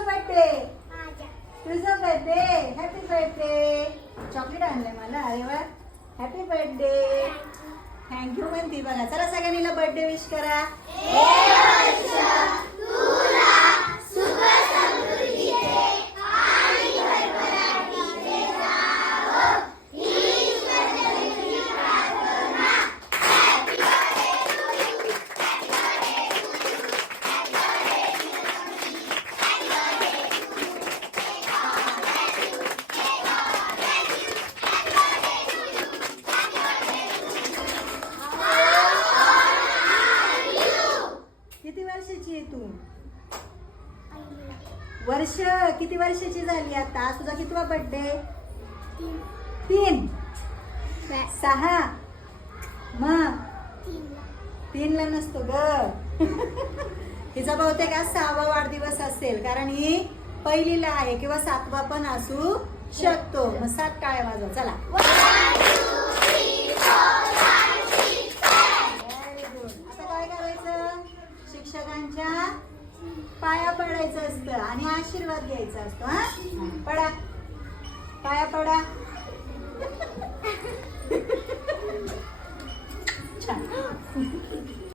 कोणाचा बर्थडे? तुझा birthday. Happy birthday. Chocolate आणलंय मला. अरे वा, हॅपी बर्थडे. थँक्यू म्हणती बघा. चला सगळ्यांनी बर्थडे विश करा. किती वर्षाची आहे तू? वर्ष किती वर्षाची झाली आता? आज तुझा कितवा बर्थडे? 3. 6. मग 3 ला नसतो ग. हिचा बहुतेक आज 6वा वाढदिवस असेल, कारण ही पहिलीला आहे किंवा 7वा पण असू शकतो. मग 7 टाळ्या वाजवा. चला. आता काय करायचं? शिक्षकांच्या पाया पडायचं असतं आणि आशीर्वाद घ्यायचा असतो. हा, पडा, पाया पडा.